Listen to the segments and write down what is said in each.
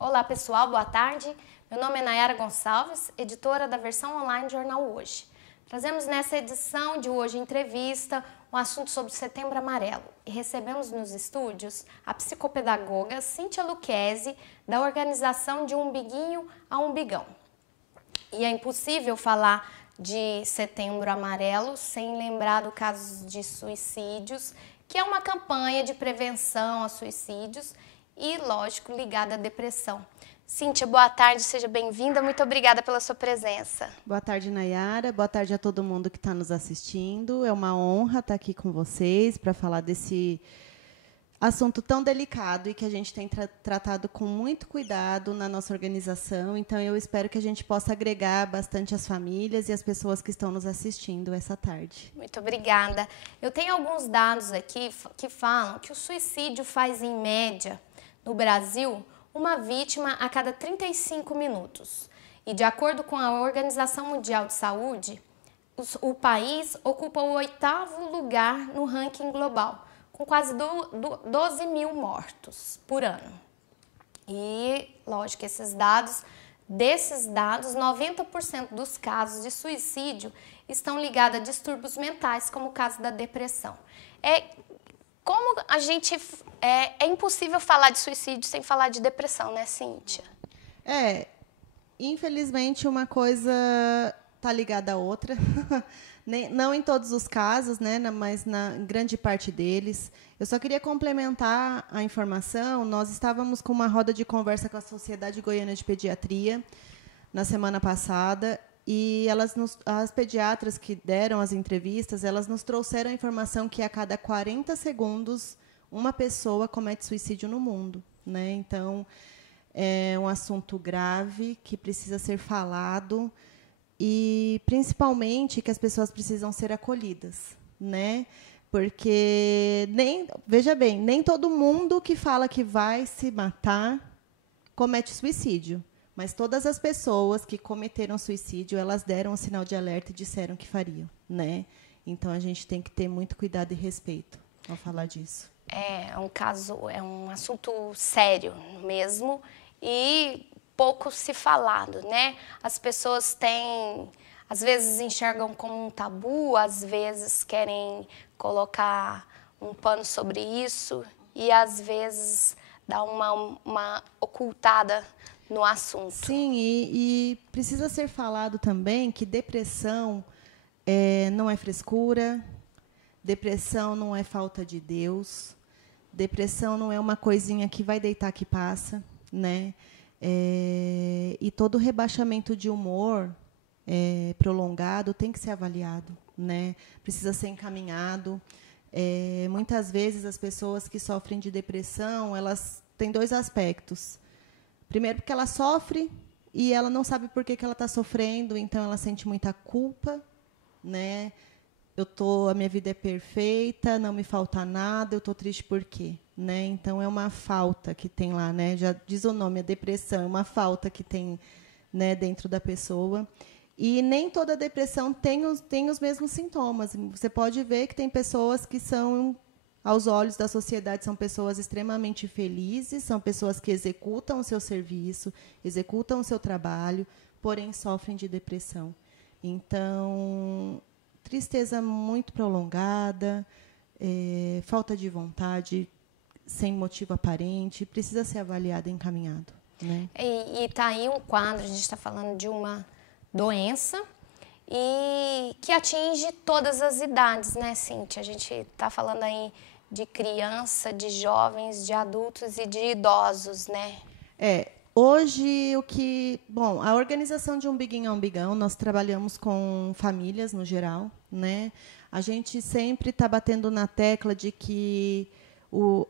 Olá pessoal, boa tarde. Meu nome é Nayara Gonçalves, editora da versão online do Jornal Hoje. Trazemos nessa edição de Hoje Entrevista um assunto sobre o Setembro Amarelo e recebemos nos estúdios a psicopedagoga Cíntia Lucchesi, da organização De Umbiguinho a Umbigão. E é impossível falar de Setembro Amarelo sem lembrar do caso de suicídios, que é uma campanha de prevenção a suicídios e, lógico, ligada à depressão. Cíntia, boa tarde, seja bem-vinda. Muito obrigada pela sua presença. Boa tarde, Nayara. Boa tarde a todo mundo que está nos assistindo. É uma honra estar aqui com vocês para falar desse assunto tão delicado e que a gente tem tratado com muito cuidado na nossa organização. Então, eu espero que a gente possa agregar bastante as famílias e as pessoas que estão nos assistindo essa tarde. Muito obrigada. Eu tenho alguns dados aqui que falam que o suicídio faz, em média, no Brasil, uma vítima a cada 35 minutos. E, de acordo com a Organização Mundial de Saúde, o país ocupa o 8º lugar no ranking global, com quase 12 mil mortos por ano. E, lógico, desses dados, 90% dos casos de suicídio estão ligados a distúrbios mentais, como o caso da depressão. Como a gente... É impossível falar de suicídio sem falar de depressão, né, Cíntia? Infelizmente, uma coisa está ligada à outra. Não em todos os casos, né, mas na grande parte deles. Eu só queria complementar a informação. Nós estávamos com uma roda de conversa com a Sociedade Goiana de Pediatria na semana passada, e as pediatras que deram as entrevistas, elas nos trouxeram a informação que a cada 40 segundos uma pessoa comete suicídio no mundo, né? Então, é um assunto grave que precisa ser falado e, principalmente, que as pessoas precisam ser acolhidas, né? Porque, veja bem, nem todo mundo que fala que vai se matar comete suicídio. Mas todas as pessoas que cometeram suicídio, elas deram um sinal de alerta e disseram que fariam, né? Então, a gente tem que ter muito cuidado e respeito ao falar disso. É um assunto sério mesmo e pouco se falado, né? As pessoas às vezes enxergam como um tabu, às vezes querem colocar um pano sobre isso e, às vezes, dá uma ocultada no assunto. Sim, e precisa ser falado também que depressão não é frescura, depressão não é falta de Deus, depressão não é uma coisinha que vai deitar que passa, né? E todo rebaixamento de humor prolongado tem que ser avaliado, né? Precisa ser encaminhado. Muitas vezes as pessoas que sofrem de depressão, elas têm dois aspectos. Primeiro, porque ela sofre e ela não sabe por que ela está sofrendo, então ela sente muita culpa, né? A minha vida é perfeita, não me falta nada, eu estou triste por quê? Né? Então, é uma falta que tem lá, né? Já diz o nome, a depressão, é uma falta que tem, né, dentro da pessoa. E nem toda depressão tem os mesmos sintomas. Você pode ver que tem pessoas que são, aos olhos da sociedade, são pessoas extremamente felizes, são pessoas que executam o seu serviço, executam o seu trabalho, porém sofrem de depressão. Então, tristeza muito prolongada, falta de vontade, sem motivo aparente, precisa ser avaliado e encaminhado, né? E está aí um quadro, a gente está falando de uma doença e que atinge todas as idades, né, Cíntia? A gente está falando aí de criança, de jovens, de adultos e de idosos, né? Hoje, a organização De Umbiguinho a Umbigão, nós trabalhamos com famílias no geral, né? A gente sempre está batendo na tecla de que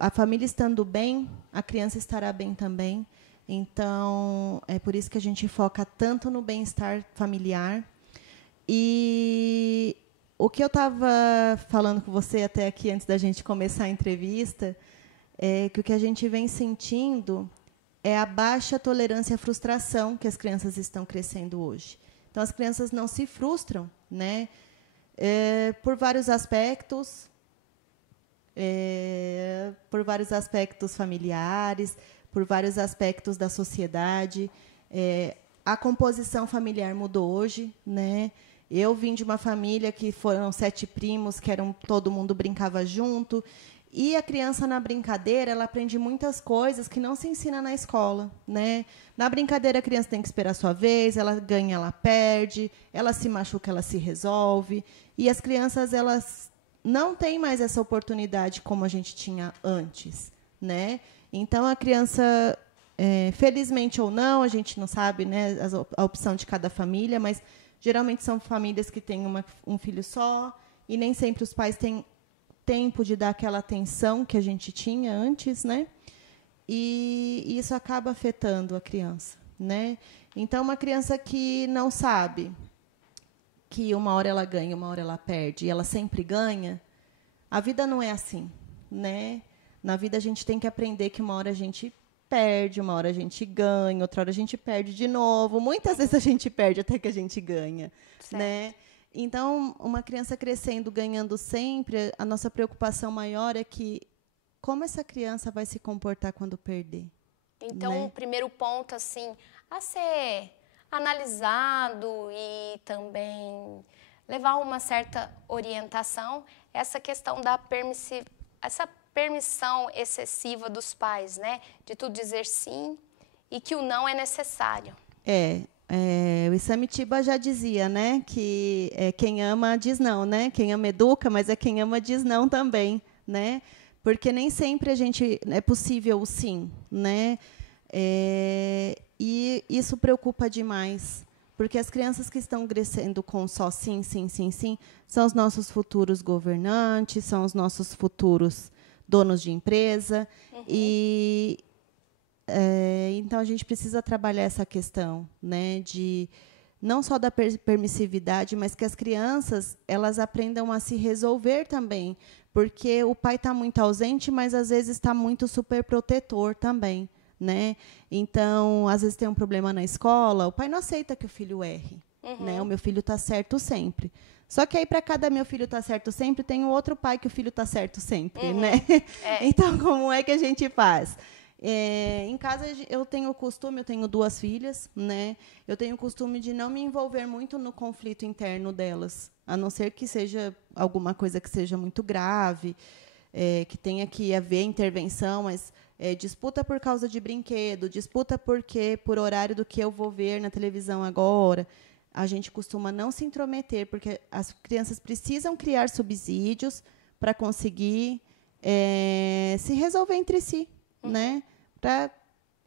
a família estando bem, a criança estará bem também. Então, é por isso que a gente foca tanto no bem-estar familiar. E o que eu estava falando com você até aqui, antes da gente começar a entrevista, é que o que a gente vem sentindo é a baixa tolerância à frustração que as crianças estão crescendo hoje. Então, as crianças não se frustram, né? Por vários aspectos familiares, por vários aspectos da sociedade. A composição familiar mudou hoje, né? Eu vim de uma família que foram 7 primos, que todo mundo brincava junto. E a criança, na brincadeira, ela aprende muitas coisas que não se ensina na escola, né? Na brincadeira, a criança tem que esperar a sua vez, ela ganha, ela perde, ela se machuca, ela se resolve. E as crianças, elas não têm mais essa oportunidade como a gente tinha antes, né? Então, a criança, felizmente ou não, a gente não sabe, né, a opção de cada família, mas geralmente são famílias que têm um filho só, e nem sempre os pais têm tempo de dar aquela atenção que a gente tinha antes, né? E isso acaba afetando a criança, né? Então, uma criança que não sabe que uma hora ela ganha, uma hora ela perde, e ela sempre ganha, a vida não é assim, né? Na vida a gente tem que aprender que uma hora a gente perde, uma hora a gente ganha, outra hora a gente perde de novo. Muitas vezes a gente perde até que a gente ganha, certo, né? Então, uma criança crescendo, ganhando sempre, a nossa preocupação maior é que como essa criança vai se comportar quando perder. Então, né? O primeiro ponto assim a ser analisado e também levar uma certa orientação é essa questão da permissão excessiva dos pais, né? De tudo dizer sim e que o não é necessário. O Isamitiba já dizia, né, que quem ama diz não, né? Quem ama educa, mas quem ama diz não também, né? Porque nem sempre é possível o sim, né? E isso preocupa demais, porque as crianças que estão crescendo com só sim, sim, sim, sim, são os nossos futuros governantes, são os nossos futuros donos de empresa. E então a gente precisa trabalhar essa questão, né, de não só da permissividade, mas que as crianças elas aprendam a se resolver também, porque o pai está muito ausente, mas às vezes está muito superprotetor também, né? Então, às vezes tem um problema na escola, o pai não aceita que o filho erre, né? O meu filho está certo sempre. Só que aí, para cada meu filho está certo sempre, tem um outro pai que o filho está certo sempre, né? Então, como é que a gente faz? Em casa eu tenho 2 filhas, né? Eu tenho o costume de não me envolver muito no conflito interno delas, a não ser que seja alguma coisa que seja muito grave, que tenha que haver intervenção, mas disputa por causa de brinquedo, disputa por horário do que eu vou ver na televisão agora. A gente costuma não se intrometer, porque as crianças precisam criar subsídios para conseguir se resolver entre si, né? Para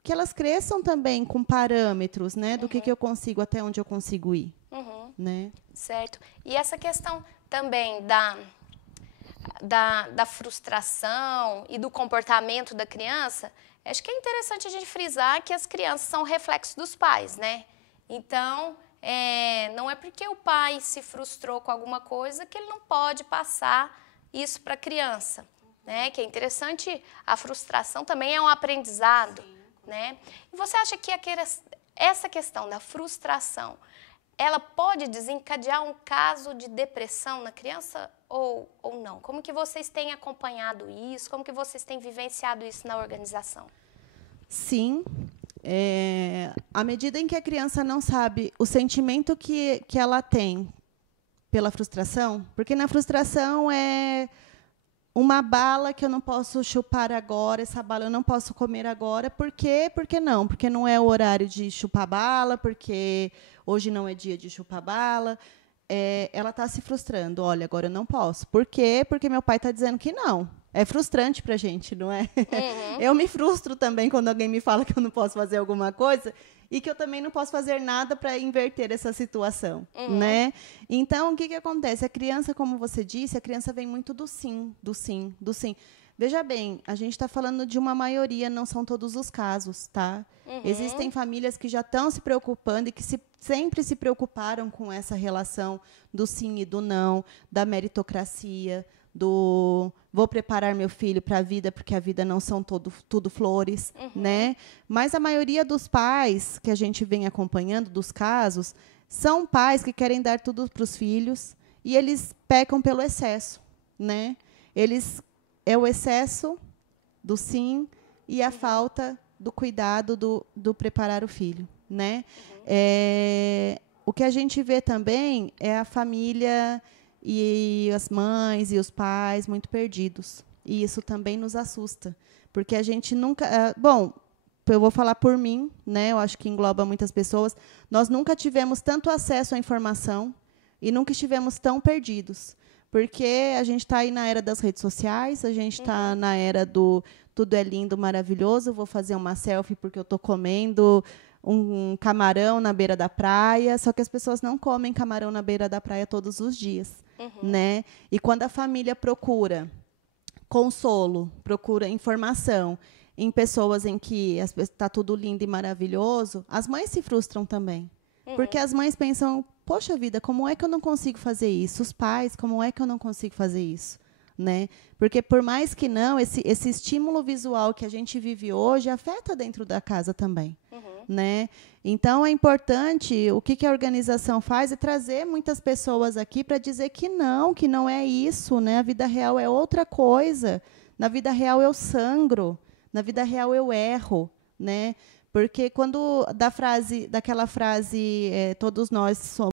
que elas cresçam também com parâmetros, né? Do que eu consigo, até onde eu consigo ir. Né? Certo. E essa questão também da frustração e do comportamento da criança, acho que é interessante a gente frisar que as crianças são reflexos dos pais, né? Então, não é porque o pai se frustrou com alguma coisa que ele não pode passar isso para a criança. Né? Que é interessante, a frustração também é um aprendizado, né? E você acha que essa questão da frustração, ela pode desencadear um caso de depressão na criança ou não? Como que vocês têm acompanhado isso? Como que vocês têm vivenciado isso na organização? Sim. À medida em que a criança não sabe o sentimento que ela tem pela frustração, porque na frustração uma bala que eu não posso chupar agora, essa bala eu não posso comer agora. Por quê? Porque não? Porque não é o horário de chupar bala, porque hoje não é dia de chupar bala. Ela está se frustrando. Olha, agora eu não posso. Por quê? Porque meu pai está dizendo que não. É frustrante para a gente, não é? Eu me frustro também quando alguém me fala que eu não posso fazer alguma coisa e que eu também não posso fazer nada para inverter essa situação, né? Então, o que acontece? A criança, como você disse, a criança vem muito do sim, do sim, do sim. Veja bem, a gente está falando de uma maioria, não são todos os casos, tá? Existem famílias que já estão se preocupando e que sempre se preocuparam com essa relação do sim e do não, da meritocracia, do vou preparar meu filho para a vida, porque a vida não são tudo flores, né? Mas a maioria dos pais que a gente vem acompanhando, dos casos, são pais que querem dar tudo para os filhos e eles pecam pelo excesso, né? É o excesso do sim e a falta do cuidado do preparar o filho, né? O que a gente vê também é a família e as mães e os pais muito perdidos. E isso também nos assusta, porque a gente nunca... Bom, eu vou falar por mim, né? Eu acho que engloba muitas pessoas. Nós nunca tivemos tanto acesso à informação e nunca estivemos tão perdidos. Porque a gente está aí na era das redes sociais, a gente está na era do tudo é lindo, maravilhoso, vou fazer uma selfie porque eu estou comendo um camarão na beira da praia, só que as pessoas não comem camarão na beira da praia todos os dias. Né? E quando a família procura consolo, procura informação em pessoas em que está tudo lindo e maravilhoso, as mães se frustram também. Porque as mães pensam, poxa vida, como é que eu não consigo fazer isso? Os pais, como é que eu não consigo fazer isso? Né? Porque, por mais que não, esse estímulo visual que a gente vive hoje afeta dentro da casa também. Né? Então, é importante, o que a organização faz é trazer muitas pessoas aqui para dizer que não é isso. Né? A vida real é outra coisa. Na vida real eu sangro, na vida real eu erro. Né? Porque quando daquela frase todos nós somos